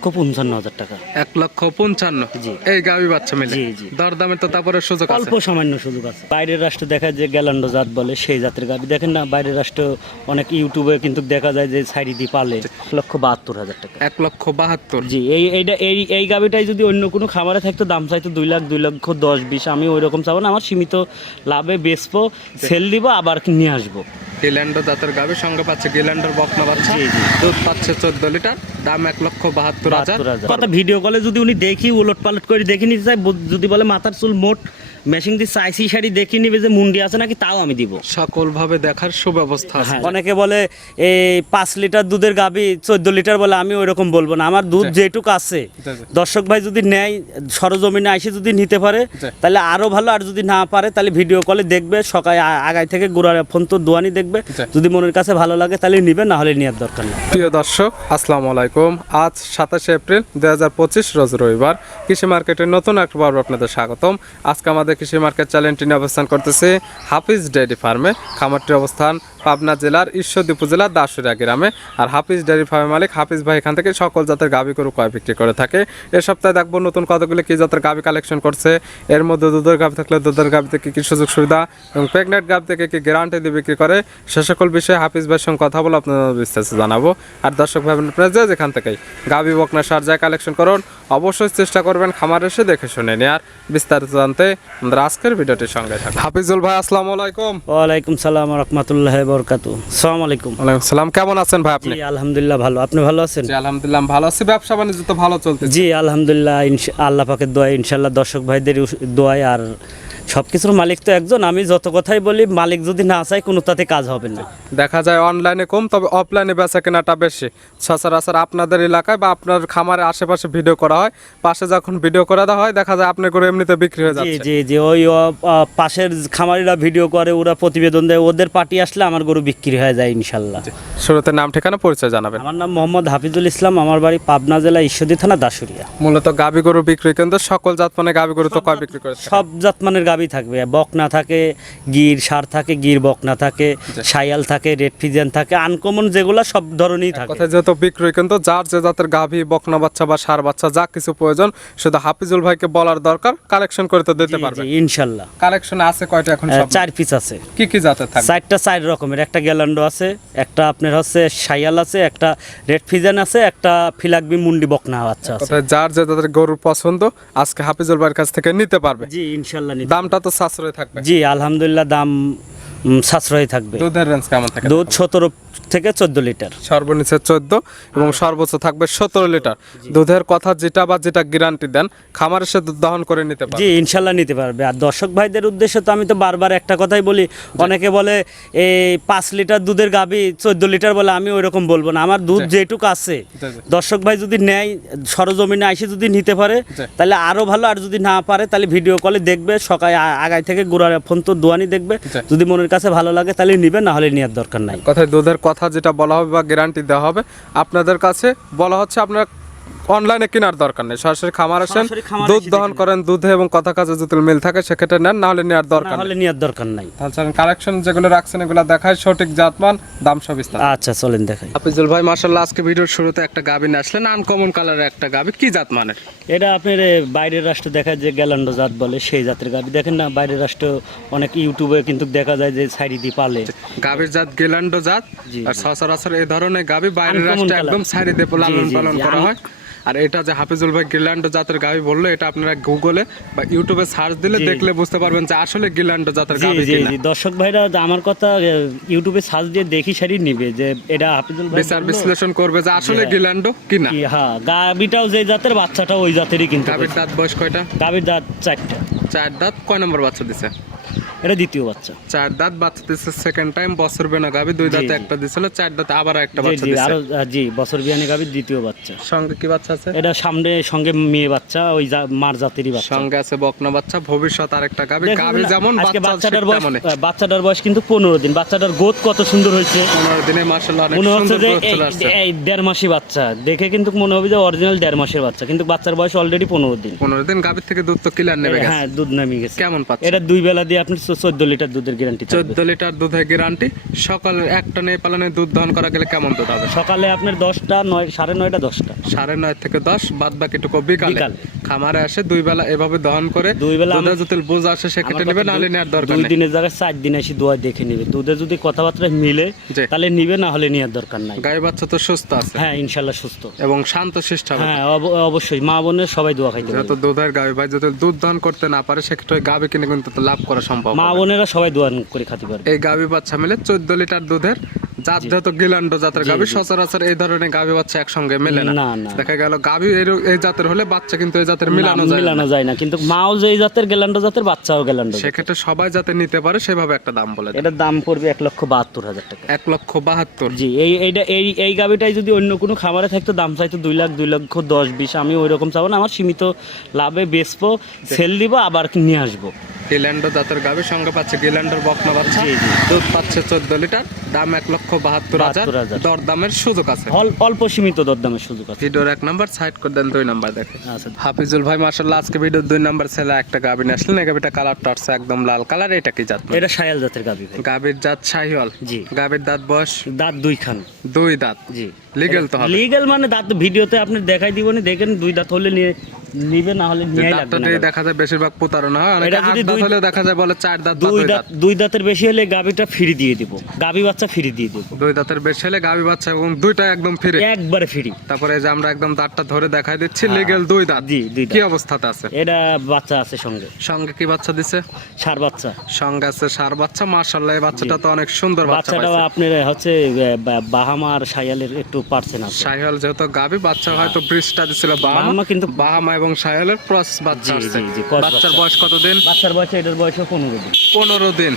লক্ষ পঞ্চান্ন হাজার টাকা। এক লক্ষ পঞ্চান্ন। জি। এই গাবি বাচ্চা মিলে। জি, জি। দরদামে তো তারপরে সুযোগ অল্প সামান্য সুযোগ আছে। বাইরের রাষ্ট্র দেখা যায় গ্যালান্ড জাত বলে সেই জাতের গাবি দেখেন না বাইরের রাষ্ট্র অনেক ইউটিউবে কিন্তু দেখা যায় যে সাইডি দিয়ে পালে। এক লক্ষ বাহাত্তর হাজার টাকা। এক লক্ষ বাহাত্তর। জি এই এইটা এই এই গাবিটাই যদি অন্য কোনো খামারে থাকতো দাম চাইতো দুই লাখ দুই লক্ষ দশ বিশ। আমি ওই রকম চাবো না আমার সীমিত লাভে বেচবো সেল দিব আবার নিয়ে আসব। গিল্যান্ডো জাতের গাবি সঙ্গে পাচ্ছে গিল্যান্ডোর বকনা বাচ্চা। জি। দুধ পাচ্ছে চোদ্দ লিটার দাম এক লক্ষ বাহাত্তর হাজার। কথা ভিডিও কলে যদি উনি দেখি উলট পালট করে দেখে নিতে চাই যদি বলে মাথার চুল মোট মেশিন দিয়ে চাইছি শাড়ি দেখে নিবে যে মুন্ডি আছে নাকি তাও আমি দিব। সকল ভাবে দেখার সুব্যবস্থা আছে। হ্যাঁ। অনেকে বলে এই পাঁচ লিটার দুধের গাবি চোদ্দ লিটার বলে আমি ওই রকম বলব না। আমার দুধ। যেটুকু আছে। দর্শক ভাই যদি নেয় সরজমিনে এসে যদি নিতে পারে তাহলে আরও ভালো আর যদি না পারে তাহলে ভিডিও কলে দেখবে সকালে আগাই থেকে গোড়ার ফোন তো দোয়ানি দেখবে। যদি মনের কাছে ভালো লাগে তাহলে নিবে না হলে নেওয়ার দরকার নেই। প্রিয় দর্শক আসসালামু আলাইকুম। আজ সাতাশে এপ্রিল দুই হাজার পঁচিশ রোজ রবিবার। কৃষি মার্কেটের নতুন একটা পর্ব আপনাদের স্বাগতম। আজকে আমাদের কৃষি মার্কেট চ্যানেলটি অবস্থান করতেছে হাফিজ ডেয়ারি ফার্মে। খামারটির অবস্থান পাবনা জেলার ঈশ্বরদী উপজেলার দাসুরিয়া গ্রামে। আর হাফিজ ডেয়ারি ফার্মের মালিক হাফিজ ভাই এখান থেকে সকল জাতের গাভী গরু কয় বিক্রি করে থাকে। এ সপ্তাহে দেখব নতুন কতগুলো কি জাতের গাভী কালেকশন করছে। এর মধ্যে দুধের গাভী থাকলে দুধের গাভী থেকে কি সুযোগ সুবিধা এবং প্রেগনেন্ট গাভী থেকে কি গ্যারান্টি দিয়ে বিক্রি করে, সে সকল বিষয়ে হাফিজ ভাইয়ের সঙ্গে কথা বলে আপনাদের বিস্তারিত জানাব। আর দর্শক ভাই যে যেখান থেকেই গাভী, বকনা সার যায় কালেকশন করুন, অবশ্যই চেষ্টা করবেন খামার এসে দেখে শুনে নেয়ার। বিস্তারিত জানতে আমাদের আজকের ভিডিওটির সঙ্গে থাকুন। হাফিজুল ভাই, আসসালামু আলাইকুম। ওয়ালাইকুম সালাম রহমতুল্লাহ বরকাত। সালাম আলাইকুম। ওয়ালাইকুম সালাম। কেমন আছেন ভাই আপনি? জি আলহামদুলিল্লাহ ভালো। আপনি ভালো আছেন? জি আলহামদুলিল্লাহ ভালো আছি। ব্যবসা বাণিজ্য তো ভালো চলছে জি আলহামদুলিল্লাহ আল্লাহ পাকের দোয়া ইনশাল্লাহ দর্শক ভাইদের দোয়াই দোয়ায় আর সব কিছুর মালিক তো একজন আমি যত কথাই বলি মালিক যদি না চাই কোনো তাতে কাজ হবে না। দেখা যায় অনলাইনে কম তবে অফলাইনে বেচা কেনাটা বেশি। সচরাচর আপনাদের এলাকায় বা আপনার খামারের আশেপাশে ভিডিও করা হয় পাশে যখন ভিডিও করা হয় দেখা যায় আপনার করে এমনিতে বিক্রি হয়ে যাচ্ছে। জি জি ওই পাশের খামারিরা ভিডিও করে ওরা প্রতিবেদন দেয় ওদের পার্টি আসলে আমার গরু বিক্রি হয়ে যায় ইনশাল্লাহ। শুরুতে নাম ঠিকানা পরিচয় জানাবেন। আমার নাম মোহাম্মদ হাফিজুল ইসলাম আমার বাড়ি পাবনা জেলা ঈশ্বরদী থানা দাসুরিয়া মূলত গাবি গরু বিক্রি কিন্তু সকল জাত মানে গাবি গরু তো কয় বিক্রি করে সব জাতমানের গাবি থাকবে। বকনা থাকে গির সার থাকে গির বকনা থাকে সাইয়াল থাকে রেড ফিজিয়ান থাকে আনকমন যেগুলো সব ধরনেরই থাকে। কথা যেহেতু বিক্রি কিন্তু যার যে জাতের গাভী বকনা বাচ্চা বা সার বাচ্চা যা কিছু প্রয়োজন শুধু হাফিজুল ভাইকে বলার দরকার কালেকশন করে তো দিতে পারবে। ইনশাল্লাহ। কালেকশন আছে কয়টা এখন সব? চার পিস আছে। কি কি জাতের থাকবে? চারটা চার রকমের একটা গ্যালান্ডো আছে একটা আপনার হচ্ছে সায়াল আছে একটা রেড ফিজান আছে একটা ফিলাকবি মুন্ডি বকনা বাচ্চা আছে। যার যে তাদের গরুর পছন্দ আজকে হাফিজুল ভাইয়ের কাছ থেকে নিতে পারবে। জি ইনশাল্লাহ নিতে- দামটা তো সাশ্রয় থাকবে। জি আলহামদুলিল্লাহ দাম সাশ্রয় থাকবে। দুধের রেঞ্জ কেমন থাকে? দুধ সতেরো থেকে চোদ্দ লিটার। সর্বনিচে চোদ্দ এবং সর্বোচ্চ থাকবে সতেরো লিটার। দুধের কথা যেটা বা যেটা গ্যারান্টি দেন খামার এসে দুধ দহন করে নিতে পারবে। জি ইনশাল্লাহ নিতে পারবে। আর দর্শক ভাইদের উদ্দেশ্যে তো আমি তো বারবার একটা কথাই বলি অনেকে বলে এই পাঁচ লিটার দুধের গাবি চোদ্দ লিটার বলে আমি ওই রকম বলব না। আমার দুধ যেটুকু আছে। দর্শক ভাই যদি নেয় সরজমিনে এসে যদি নিতে পারে তাহলে আরও ভালো। আর যদি না পারে তাহলে ভিডিও কলে দেখবে সকালে আ- আগাই থেকে গোড়ার ফোন তো দোয়ানি দেখবে। যদি মনের কাছে ভালো লাগে তাহলে নিবে না হলে নেওয়ার দরকার নাই। কথায় দুধের কথা যেটা বলা হবে বা গ্যারান্টি দেওয়া হবে আপনাদের কাছে বলা হচ্ছে আপনার অনলাইনে কেনার দরকার নেই। সরাসরি খামার আসেন দুধ দহন করেন দুধে এবং কথা কাজে যদি মিল থাকে সেক্ষেত্রে নেন না হলে নেওয়ার দরকার নেই। হলে নেওয়ার দরকার নাই। তাছাড়া কালেকশন যেগুলো রাখছেন এগুলো দেখায় সঠিক জাতমান দাম সব বিস্তার আচ্ছা চলেন দেখাই। হাফিজুল ভাই মার্শাল্লাহ আজকে ভিডিওর শুরুতে একটা গাবি নিয়ে আসলেন। আনকমন কালারের একটা গাবি কি জাত মানের? এটা আপনার এ, বাইরের রাষ্ট্র দেখা যায় গ্যালান্ডো জাত বলে সেই জাতের গাবি দেখেন না বাইরের রাষ্ট্র অনেক ইউটিউবে কিন্তু দেখা যায় যে সাইডি দিয়ে পালে। গাবির জাত গেলান্ডো জাত আর সচরাচর এই ধরনের গাবি বাইরের রাষ্ট্রে একদম সাইডে দিয়ে লালন জি, জি, পালন করা হয়। আর এটা যে হাফিজুল ভাই গিল্যান্ডো জাতের গাবি বলল এটা আপনারা গুগলে বা ইউটিউবে সার্চ দিলে দেখলে বুঝতে পারবেন যে আসলে গিল্যান্ডো জাতের গাবি জি জি। দর্শক ভাইরা আমার কথা ইউটিউবে সার্চ দিয়ে দেখি সারি নিবে যে এটা হাফিজুল ভাই বিচার বিশ্লেষণ করবে যে আসলে। গিল্যান্ডো কিনা। হ্যাঁ গাবিটাও যে জাতের বাচ্চাটাও ওই জাতেরই কিন্তু গাবির দাঁত বয়স কয়টা? গাবির দাঁত চারটা। চার দাঁত কয় নম্বর বাচ্চা দিছে? এটা দ্বিতীয় বাচ্চা। চার দাঁত বাচ্চা দিছে সেকেন্ড টাইম বছর গাবি দুই দাঁতে একটা দিছিল চার দাঁতে আবার একটা বাচ্চা দিছে। আরও জি বছর বিয়ানি গাবির দ্বিতীয় বাচ্চা। সঙ্গে কি বাচ্চা আছে? এটা সামনে সঙ্গে মেয়ে বাচ্চা ওই মার জাতেরই বাচ্চা। সঙ্গে আছে বকনা বাচ্চা ভবিষ্যৎ আরেকটা গাবি গাবি যেমন আজকে বাচ্চাটার বয়স বাচ্চাটার বয়স কিন্তু পনেরো দিন। বাচ্চাটার গোদ কত সুন্দর হয়েছে। পনেরো দিনে মার্শাল্লাহ অনেক মনে হচ্ছে সুন্দর যে চলে এই- আসছে। এই দেড় মাসি বাচ্চা। দেখে কিন্তু মনে হবে যে অরিজিনাল দেড় মাসের বাচ্চা। কিন্তু বাচ্চার বয়স অলরেডি পনেরো দিন। পনেরো দিন গাবির থেকে দুধ তো কিলার নেবে গেছে। হ্যাঁ দুধ নামিয়ে গেছে। কেমন পাচ্ছে? এটা দুই বেলা দিয়ে আপনার চোদ্দ লিটার দুধের গ্যারান্টি চোদ্দ লিটার দুধের গ্যারান্টি সকালে এক টনে পালনে দুধ দহন করা গেলে কেমন দুধ হবে? সকালে আপনার দশটা নয় সাড়ে নয়টা দশটা। সাড়ে নয় থেকে দশ বাদ বাকিটুকু বিকালে। খামারে আসে দুই বেলা এভাবে দহন করে দুই বেলা দুধে যদি বুঝ আসে সেক্ষেত্রে নেবে নাহলে নেওয়ার দরকার দুই নেই। দিনের জায়গায় চার দিন এসে দোয়া দেখে নিবে। দুধে যদি কথাবার্তা মিলে। তাহলে নিবে না হলে নেওয়ার দরকার নাই। গাই বাচ্চা তো সুস্থ আছে। হ্যাঁ ইনশাল্লাহ সুস্থ। এবং শান্ত শিষ্ট হবে। হ্যাঁ অব- অবশ্যই। মা বোনের সবাই দোয়া খাইতে পারবে। দুধের গাভী ভাই যদি দুধ দহন করতে না পারে সেক্ষেত্রে গাভী কিনে কিন্তু লাভ করা সম্ভব মা বোনেরা সবাই দোয়া করে খাতে পারবে। এই গাভী বাচ্চা মিলে চোদ্দ লিটার দুধের জাত যেহেতু গিলান্ড জাতের গাভী সচরাচর এই ধরনের গাভী বাচ্চা একসঙ্গে মেলে না। দেখা গেল গাভী এই জাতের হলে বাচ্চা কিন্তু এই জাতের মিলানো যায়। মিলানো যায় না। কিন্তু মাও যে এই জাতের গেলান্ড জাতের বাচ্চাও গেলান্ড সেক্ষেত্রে সবাই যাতে নিতে পারে সেভাবে একটা দাম বলে। এটার দাম পড়বে এক লক্ষ বাহাত্তর হাজার টাকা। এক লক্ষ বাহাত্তর। জি এই এইটা এই এই গাবিটাই যদি অন্য কোনো খামারে থাকতো দাম চাইতো দুই লাখ দুই লক্ষ দশ বিশ। আমি ওই রকম চাবো না আমার সীমিত লাভে বেচবো সেল দিব আবার নিয়ে আসব। গিল্যান্ডো জাতের গাভীর সঙ্গে পাচ্ছে গিল্যান্ডের বকনা বাচ্চা জি। দুধ পাচ্ছে চোদ্দ লিটার দাম এক লক্ষ বাহাত্তর হাজার দরদামের সুযোগ আছে। অল- অল্প সীমিত দরদামের সুযোগ আছে। ভিডিওর এক নাম্বার সাইড করে দেন দুই নাম্বার দেখে। আচ্ছা। হাফিজুল ভাই মার্শাল্লাহ আজকে ভিডিওর দুই নাম্বার ছেলে একটা গাভী নিয়ে আসলেন। এই গাভীটা কালার টর্চ একদম লাল কালার এটা কি জাত এটা সায়াল জাতের গাবি ভাই। গাভীর জাত শাহিওয়াল। জি। গাভীর দাঁত বয়স? দাঁত দুইখান। দুই দাঁত। জি। লিগেল তো লিগেল মানে দাঁত ভিডিওতে আপনি দেখাই দিবনি দেখেন দুই দাঁত হলে নিয়ে নিবে না হলে নিয়েই লাগবে না দেখা যায় বেশিরভাগ প্রতারণা হয় এটা যদি দুই- হলে দেখা যায় বলে চার দাঁত দুই দাঁত দুই দাঁতের বেশি হলে গাবিটা ফ্রি দিয়ে দিব। গাবি বাচ্চা ফ্রি দিয়ে দিব। দুই দাঁতের বেশি হলে গাভী বাচ্চা এবং দুইটা একদম ফিরে। একবারে ফ্রি। তারপরে এই যে আমরা একদম দাঁতটা ধরে দেখাই দিচ্ছি লিগেল দুই দাঁত। জি দুই কি অবস্থাতে আছে? এটা বাচ্চা আছে সঙ্গে। সঙ্গে কি বাচ্চা দিছে? সার বাচ্চা। সঙ্গে আছে সার বাচ্চা মার্শাল্লাহ এই বাচ্চাটা তো অনেক সুন্দর বাচ্চা বাচ্চাটা আপনার হচ্ছে আহ, বা- বাহামা আর সায়ালের একটু পার্সেন্ট আছে। সাহিওয়াল যেহেতু গাভী বাচ্চা হয়তো ব্রিজটা দিছিল বাহামা। কিন্তু বাহামা এবং সাহিওয়ালের ক্রস বাচ্চা আসছে। বাচ্চার বাচ্চা। বয়স কতদিন বাচ্চার বয়স এটার বয়সও পনেরো দিন। পনেরো দিন।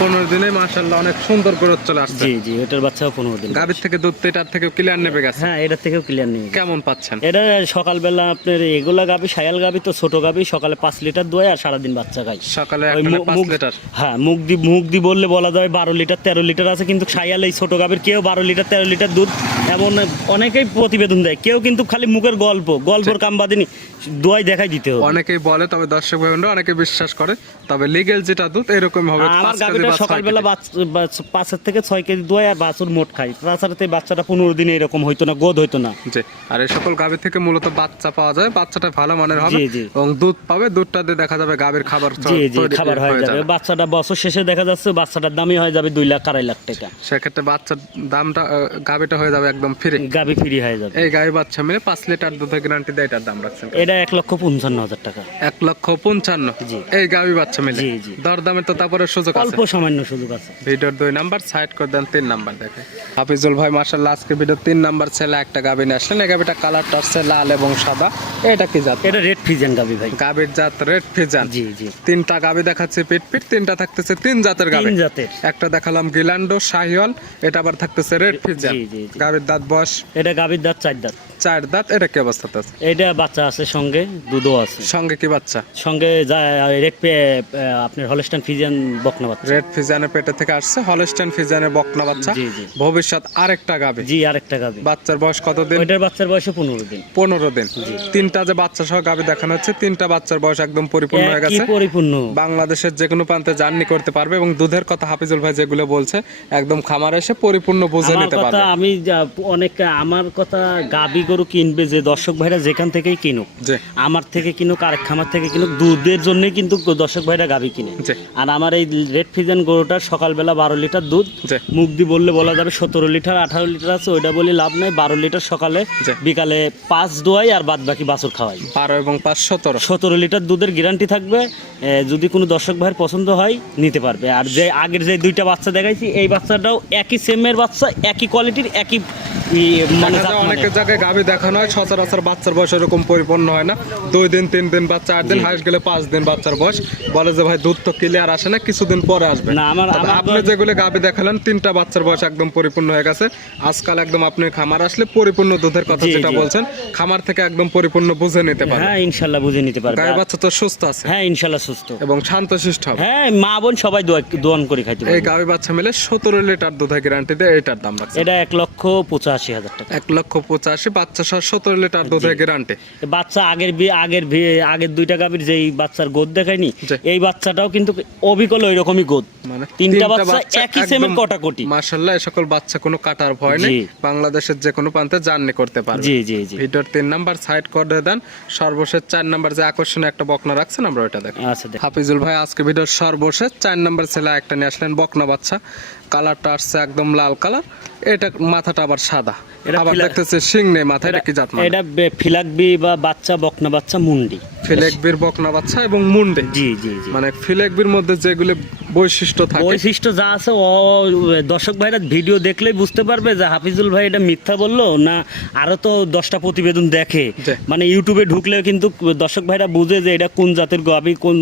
পনেরো দিনে মার্শাল্লাহ অনেক সুন্দর গ্রোথ চলে আসছে। জি জি এটার বাচ্চাও পনেরো দিন। গাভীর থেকে দুধ এটার থেকে ক্লিয়ার নেবে গেছে। হ্যাঁ এটার থেকেও ক্লিয়ার নেই কেমন পাচ্ছেন? এটা সকালবেলা আপনার এগুলা গাবি সায়াল গাবি তো ছোট গাবি সকালে পাঁচ লিটার দোয় আর সারাদিন বাচ্চা খাই সকালে পাঁচ লিটার। হ্যাঁ মুখ দি মুখ দি বললে বলা যায় বারো লিটার তেরো লিটার আছে কিন্তু সায়াল এই ছোট গাভীর কেউ বারো লিটার তেরো লিটার দুধ এমন অনেকেই প্রতিবেদন দেয়। কেউ কিন্তু খালি মুখের গল্প গল্পর কাম বাদিনি দোয়াই দেখাই দিতে হবে। অনেকেই বলে তবে দর্শক ভাইরা অনেকে বিশ্বাস করে তবে লিগেল যেটা দুধ এরকম হবে। আমার গাভীটা সকালবেলা পাঁচের থেকে ছয় কেজি দোয় আর বাছুর মোট খাই। তাছাড়া তো এই বাচ্চাটা পনেরো দিনে এরকম হইতো না গোদ হইতো না। জি আর এই সকল গাভী থেকে মূলত বাচ্চা পাওয়া যায়। বাচ্চাটা ভালো মানের হবে। এবং দুধ পাবে। দুধটা দিয়ে দেখা যাবে গাভীর খাবার জি জি খাবার হয়ে যাবে। বাচ্চাটা বছর শেষে দেখা যাচ্ছে বাচ্চাটার দামই হয়ে যাবে দুই লাখ আড়াই লাখ টাকা। সেক্ষেত্রে বাচ্চার দামটা গাভীটা হয়ে যাবে একদম ফ্রি গাভি ফ্রি হয়ে যাবে। এই গাভী বাচ্চা মিলে পাঁচ লিটার দুধের গ্যারান্টি দেয় এটার দাম রাখছেন। এটা এক লক্ষ পঞ্চান্ন হাজার টাকা। এক লক্ষ পঞ্চান্ন? জি। এই গাভী বাচ্চা মিলে? জি, জি। দর দামে তো তারপরে সুযোগ আছে। অল্প সামান্য সুযোগ আছে। ভিডিওর দুই নাম্বার সাইড করে দেন তিন নাম্বার দেখে হাফিজুল ভাই মার্শাল্লাহ আজকে ভিডিও তিন নাম্বার ছেলে একটা গাভী নিয়ে আসলেন। এই গাভীটা কালারটা হচ্ছে লাল এবং সাদা। এটা কি জাত? এটা রেড ফিজেন গাবি ভাই। গাভীর জাত রেড ফিজান জি জি। তিনটা গাভী দেখাচ্ছে পিট পিট তিনটা থাকতেছে তিন জাতের গাভী তিন জাতের। একটা দেখালাম গিলান্ডো শাহিওয়াল এটা আবার থাকতেছে রেড ফিজান। গাভীর দাঁত বয়স? এটা গাবির দাঁত চার দাঁত। চার দাঁত এটা কি অবস্থাতে আছে? এটা বাচ্চা আছে সঙ্গে দুধও আছে। সঙ্গে কি বাচ্চা? সঙ্গে যা রেড পে আপনার হলস্টান ফিজিয়ান বকনা বাচ্চা। রেড ফিজানের পেটে থেকে আসছে হলস্টাইন ফিজানের বকনা বাচ্চা। জি, জি। ভবিষ্যৎ আরেকটা গাবে। জি আরেকটা গাবে। বাচ্চার বয়স কত দিন ওইটার বাচ্চার বয়সে পনেরো দিন। পনেরো দিন। তিনটা যে বাচ্চা সহ গাবে দেখানো হচ্ছে তিনটা বাচ্চার বয়স একদম পরিপূর্ণ হয়ে গেছে। পরিপূর্ণ। বাংলাদেশের যে কোনো প্রান্তে জার্নি করতে পারবে এবং দুধের কথা হাফিজুল ভাই যেগুলো বলছে একদম খামারে এসে পরিপূর্ণ বুঝে আমার নিতে কথা পারবে। আমি অনেক আমার কথা গাবি গরু কিনবে যে দর্শক ভাইরা যেখান থেকেই কিনুক। আমার থেকে কিনুক আরেক খামার থেকে কিনুক দুধের জন্যই কিন্তু দর্শক ভাইরা গাবি কিনে। আর আমার এই রেড ফিজেন গরুটার সকালবেলা বারো লিটার দুধ মুখ দিয়ে বললে বলা যাবে সতেরো লিটার আঠারো লিটার আছে ওইটা বলে লাভ নেই। বারো লিটার সকালে বিকালে পাঁচ দোয়াই আর বাদ বাকি বাছুর খাওয়াই। বারো এবং পাঁচ সতেরো। সতেরো লিটার দুধের গ্যারান্টি থাকবে যদি কোনো দর্শক ভাইয়ের পছন্দ হয় নিতে পারবে। আর যে আগের যে দুইটা বাচ্চা দেখাইছি এই বাচ্চাটাও একই সেমের বাচ্চা একই কোয়ালিটির একই মানে অনেকের মানের। জায়গায় গাভী দেখানো হয় সচরাচর বাচ্চার বয়স এরকম পরিপূর্ণ হয় না। দুই দিন তিন দিন বা চার দিন হাইস গেলে পাঁচ দিন বাচ্চার বয়স। বলে যে ভাই দুধ তো ক্লিয়ার আসে না কিছুদিন পরে আসবে। না, আমার- আপনি যেগুলো গাভী দেখালেন তিনটা বাচ্চার বয়স একদম পরিপূর্ণ হয়ে গেছে। আজকাল একদম আপনি খামার আসলে পরিপূর্ণ দুধের কথা যেটা বলছেন খামার থেকে একদম পরিপূর্ণ বুঝে নিতে পারবে। হ্যাঁ ইনশাল্লাহ বুঝে নিতে পারবে। গায়ে বাচ্চা তো সুস্থ আছে। হ্যাঁ ইনশাল্লাহ সুস্থ। এবং শান্তশিষ্ট হবে। হ্যাঁ মা বোন সবাই দোয়া- দোয়ান করে খাইতে এই পারবে। গাভী বাচ্চা মিলে সতেরো লিটার দুধের গ্যারান্টি দেয় এটার দাম রাখছে। এটা এক লক্ষ পঁচাশি হাজার টাকা। এক লক্ষ পঁচাশি বাচ্চা সহ সতেরো লিটার দুধের গ্যারান্টি বাচ্চা আগের আগের আগের দুইটা গাভীর যেই বাচ্চার গোদ দেখায়নি এই বাচ্চাটাও কিন্তু অবিকল ওই রকমই গোদ মানে তিনটা বাচ্চা একই সেমের কটাকটি মাশাল্লাহ এই সকল বাচ্চা কোনো কাটার ভয় নেই। বাংলাদেশের যে কোনো প্রান্তে জার্নি করতে পারবে। জি জি জি। ভিডিওর তিন নাম্বার সাইড করে দেন। সর্বশেষ চার নাম্বার যে আকর্ষণীয় একটা বকনা রাখছেন আমরা ওইটা দেখি আচ্ছা হাফিজুল ভাই আজকে ভিডিওর সর্বশেষ চার নাম্বার ছেলে একটা নিয়ে আসলেন বকনা বাচ্চা। কালারটা আসছে একদম লাল কালার। এটা মাথাটা আবার সাদা। এটা আবার দেখতেছে শিং নেই মাথায় এটা কি জাত মানে? এটা ফিলাকবি বা বাচ্চা বকনা বাচ্চা মুন্ডি। ফিলেকবির বকনা বাচ্চা এবং মুন্ডে। জি জি জি। মানে ফিলেকবির মধ্যে যেগুলো বৈশিষ্ট্য থাকে। বৈশিষ্ট্য যা আছে ও দর্শক ভাইরা ভিডিও দেখলেই বুঝতে পারবে যে হাফিজুল ভাই এটা মিথ্যা বলল না আরও তো দশটা প্রতিবেদন দেখে। মানে ইউটিউবে ঢুকলেও কিন্তু দর্শক ভাইরা বুঝে যে এটা কোন জাতের গাবি কোন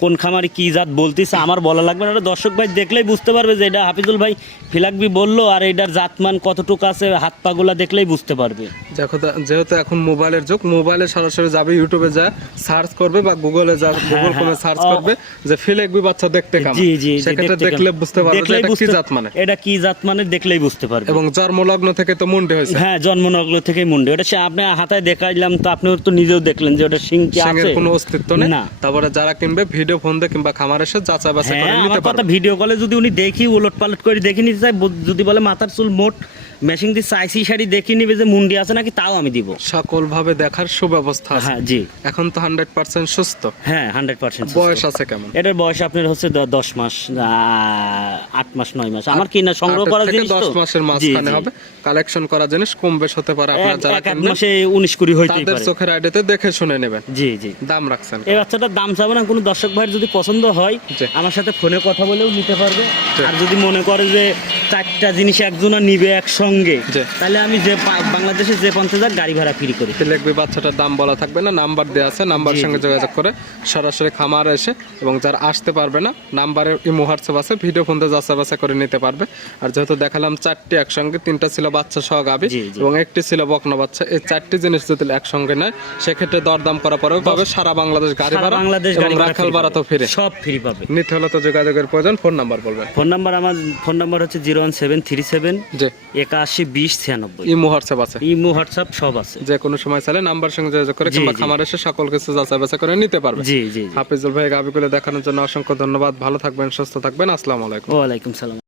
কোন খামারি কি জাত বলতেছে আমার বলা লাগবে না। দর্শক ভাই দেখলেই বুঝতে পারবে যে এটা হাফিজুল ভাই ফিলাকবি বলল আর এটার জাতমান কতটুকু আছে হাত পাগুলা দেখলেই বুঝতে পারবে। দেখো যেহেতু এখন মোবাইলের যুগ মোবাইলে সরাসরি যাবে ইউটিউবে যা সার্চ করবে বা গুগলে যা গুগল কমে হ্যাঁ, সার্চ করবে যে ফিলেকবি বাচ্চা দেখতে কেমন। জি জি সেক্ষেত্রে দেখলে বুঝতে পারবে এটা কি জাত মানে। এটা কি জাত মানে দেখলেই বুঝতে পারবে। এবং জন্মলগ্ন থেকে তো মুন্ডে হয়েছে। হ্যাঁ জন্মনগ্ন থেকেই মুন্ডি। ওটা সে আপনি হাতায় দেখাইলাম তো আপনি তো নিজেও দেখলেন যে ওটা সিং কি আছে? কোনো অস্তিত্ব নেই। তারপরে যারা কিনবে ভিডিও ফোন দিয়ে কিংবা খামার এসে যাচাই বাছাই করে হ্যাঁ নিতে আমার কথা পারবে। ভিডিও কলে যদি উনি দেখি উলট পালট করে দেখে নিতে চাই যদি বলে মাথার চুল মোট মেশিন দিয়ে চাইসি শাড়ি দেখে নিবে যে মুন্ডি আছে নাকি তাও আমি দিব। সকল ভাবে দেখার সুব্যবস্থা আছে। হ্যাঁ জি। এখন তো হান্ড্রেড পার্সেন্ট সুস্থ। হ্যাঁ হান্ড্রেড পার্সেন্ট বয়স আছে কেমন? এটার বয়স আপনার হচ্ছে দ- দশ মাস আহ, আট মাস নয় মাস। আমার সংগ্রহ করা জিনিস তো? মাসের মাঝখানে হবে। কালেকশন করা জিনিস কম বেশ হতে পারে আপনারা যারা এক মাসে উনিশ কুড়ি হইতেই তাদের চোখের আইডিতে দেখে শুনে নেবেন। জি জি। দাম রাখছেন এই বাচ্চাটার দাম চাবো না কোনো দর্শক ভাইয়ের যদি পছন্দ হয়। আমার সাথে ফোনে কথা বলেও নিতে পারবে। আর যদি মনে করে যে চারটা জিনিস একজনা নিবে একসঙ্গে। তাহলে আমি যে বাংলাদেশে যে পঞ্চাশ হাজার গাড়ি ভাড়া ফ্রি করি। ফিলেকবি বাচ্চাটার দাম বলা থাকবে না নাম্বার দেওয়া আছে নাম্বার সঙ্গে যোগাযোগ করে সরাসরি খামারে এসে এবং যারা আসতে পারবে না নাম্বারের ইমো হোয়াটসঅ্যাপ আছে ভিডিও ফোন দিয়ে যাচাই বাছাই করে নিতে পারবে। আর যেহেতু দেখালাম চারটি একসঙ্গে তিনটা ছিল বাচ্চা সহ গাবি। এবং একটি ছিল বকনা বাচ্চা এই চারটি জিনিস যদি একসঙ্গে নেয় সেক্ষেত্রে দরদাম করা পরেও পাবে সারা বাংলাদেশ গাড়ি ভাড়া বাংলাদেশ গাড়ি ভাড়া রাখাল ভাড়া তো ফিরে। সব ফ্রি পাবে। নিতে হলে তো যোগাযোগের প্রয়োজন ফোন নাম্বার বলবেন। ফোন নাম্বার আমার ফোন নাম্বার হচ্ছে zero one seven three seven একাশি বিশ ছিয়ানব্বই। ইমো হোয়াটসঅ্যাপ আছে? ইমো হোয়াটসঅ্যাপ সব আছে। যে কোনো সময় চাইলে নাম্বার সঙ্গে যোগাযোগ করে জি, কিংবা খামার এসে সকল কিছু যাচাই বাছাই করে নিতে পারবে। জি জি জি। হাফিজুল ভাই গাবিগুলো দেখানোর জন্য অসংখ্য ধন্যবাদ। ভালো থাকবেন সুস্থ থাকবেন। আসসালামু আলাইকুম। ওয়ালাইকুম সালাম।